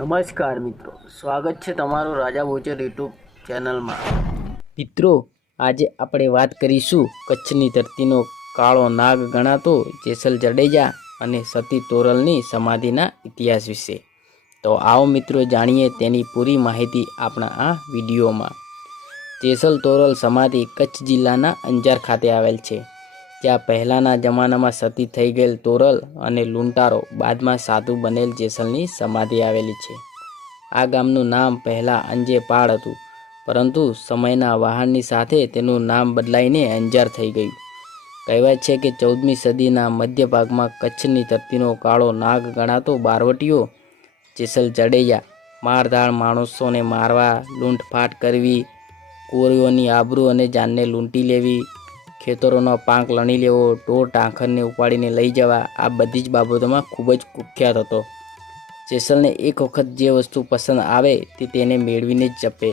નમસ્કાર મિત્રો. સ્વાગત છે તમારું રાજા બોચર યુટ્યુબ ચેનલમાં. મિત્રો, આજે આપણે વાત કરીશું કચ્છની ધરતીનો કાળો નાગ ગણાતો જેસલ જડેજા અને સતી તોરલની સમાધિના ઇતિહાસ વિશે. તો આવો મિત્રો જાણીએ તેની પૂરી માહિતી આપણા આ વિડીયોમાં. જેસલ તોરલ સમાધિ કચ્છ જિલ્લાના અંજાર ખાતે આવેલ છે. જ્યાં પહેલાંના જમાનામાં સતી થઈ ગયેલ તોરલ અને લૂંટારો બાદમાં સાધુ બનેલ જેસલની સમાધિ આવેલી છે. આ ગામનું નામ પહેલાં અંજેપાળ હતું, પરંતુ સમયના વાહનની સાથે તેનું નામ બદલાઈને અંજાર થઈ ગયું. કહેવાય છે કે ચૌદમી સદીના મધ્ય ભાગમાં કચ્છની ધરતીનો કાળો નાગ ગણાતો બારવટીઓ જેસલ, જડેજા, મારધાડ માણસોને મારવા, લૂંટફાટ કરવી કોરીઓની આબરૂ અને જાનને લૂંટી લેવી ખેતરોનો પાંક લણી લેવો ઢોર ટાંખરને ઉપાડીને લઈ જવા, આ બધી જ બાબતોમાં ખૂબ જ કુખ્યાત હતો. જેસલને એક વખત જે વસ્તુ પસંદ આવે તે તેને મેળવીને જ જપે.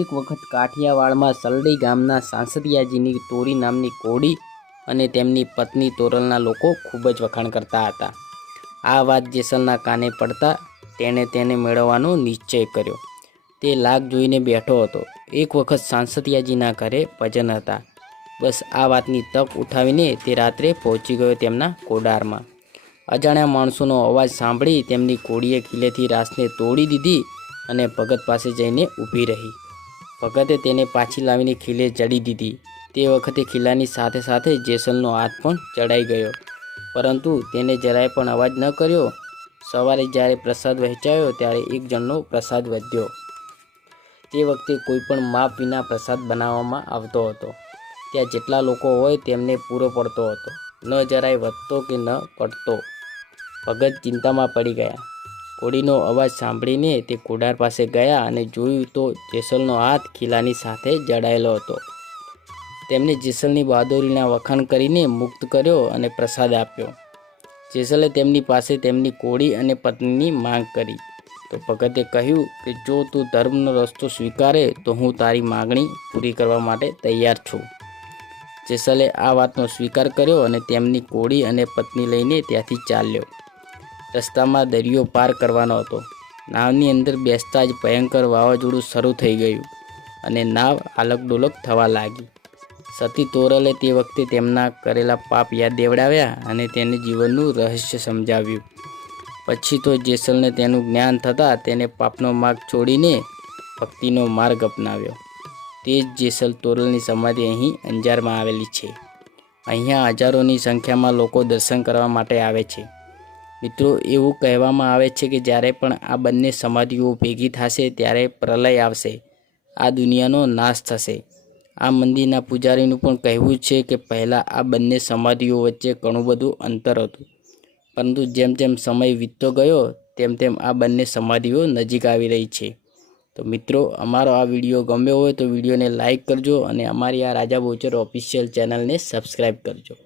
એક વખત કાઠિયાવાડમાં સલડી ગામના સાંસદિયાજીની તોરી નામની કોડી અને તેમની પત્ની તોરલના લોકો ખૂબ જ વખાણ કરતા હતા. આ વાત જેસલના કાને પડતા તેણે તેને મેળવવાનો નિશ્ચય કર્યો. તે લાગ જોઈને બેઠો હતો. એક વખત સાંસદિયાજીના ઘરે ભજન હતા. બસ આ વાતની તક ઉઠાવીને તે રાત્રે પહોંચી ગયો તેમના કોડારમાં. અજાણ્યા માણસોનો અવાજ સાંભળી તેમની કોડીએ ખીલેથી રાસને તોડી દીધી અને ભગત પાસે જઈને ઊભી રહી. ભગતે તેને પાછી લાવીને ખીલે ચડી દીધી. તે વખતે ખીલાની સાથે સાથે જેસલનો હાથ પણ ચડાઈ ગયો. પરંતુ તેને જરાય પણ અવાજ ન કર્યો. સવારે જ્યારે પ્રસાદ વહેંચાયો ત્યારે એક જણનો પ્રસાદ વધ્યો. તે વખતે કોઈ પણ માપ વિના પ્રસાદ બનાવવામાં આવતો હતો. ત્યાં જેટલા લોકો હોય તેમને પૂરો પડતો હતો. ન જરાય વધતો કે ન પડતો. ભગત ચિંતામાં પડી ગયા. કોળીનો અવાજ સાંભળીને તે કોડાર પાસે ગયા અને જોયું તો જેસલનો હાથ ખીલાની સાથે જડાયેલો હતો. તેમણે જેસલની બહાદુરીના વખાણ કરીને મુક્ત કર્યો અને પ્રસાદ આપ્યો. જેસલે તેમની પાસે તેમની કોળી અને પત્નીની માંગ કરી. તો ભગતે કહ્યું કે, જો તું ધર્મનો રસ્તો સ્વીકારે, તો હું તારી માગણી પૂરી કરવા માટે તૈયાર છું. જેસલે આ વાતનો સ્વીકાર કર્યો અને તેમની કોળી અને પત્ની લઈને ત્યાંથી ચાલ્યો. રસ્તામાં દરિયો પાર કરવાનો હતો. નાવની અંદર બેસતા જ ભયંકર વાવાઝોડું શરૂ થઈ ગયું અને નાવ આલકડોલક થવા લાગી. સતી તોરલે તે વખતે તેમના કરેલા પાપ યાદ દેવડાવ્યા અને તેને જીવનનું રહસ્ય સમજાવ્યું. પછી તો જેસલને તેનું જ્ઞાન થતાં તેને પાપનો માર્ગ છોડીને ભક્તિનો માર્ગ અપનાવ્યો. તે જ જેસલ તોરલની સમાધિ અહીં અંજારમાં આવેલી છે. અહીંયા હજારોની સંખ્યામાં લોકો દર્શન કરવા માટે આવે છે. મિત્રો, એવું કહેવામાં આવે છે કે જ્યારે પણ આ બંને સમાધિઓ ભેગી થશે ત્યારે પ્રલય આવશે. આ દુનિયાનો નાશ થશે. આ મંદિરના પૂજારીનું પણ કહેવું છે કે પહેલાં આ બંને સમાધિઓ વચ્ચે ઘણું બધું અંતર હતું. પરંતુ જેમ જેમ સમય વીતતો ગયો, તેમ તેમ આ બંને સમાધિઓ નજીક આવી રહી છે. તો મિત્રો, અમારો આ વીડિયો ગમ્યો હોય તો વિડીયોને લાઇક કરજો અને અમારી આ રાજા બોચર ઓફિશિયલ ચેનલને સબસ્ક્રાઈબ કરજો.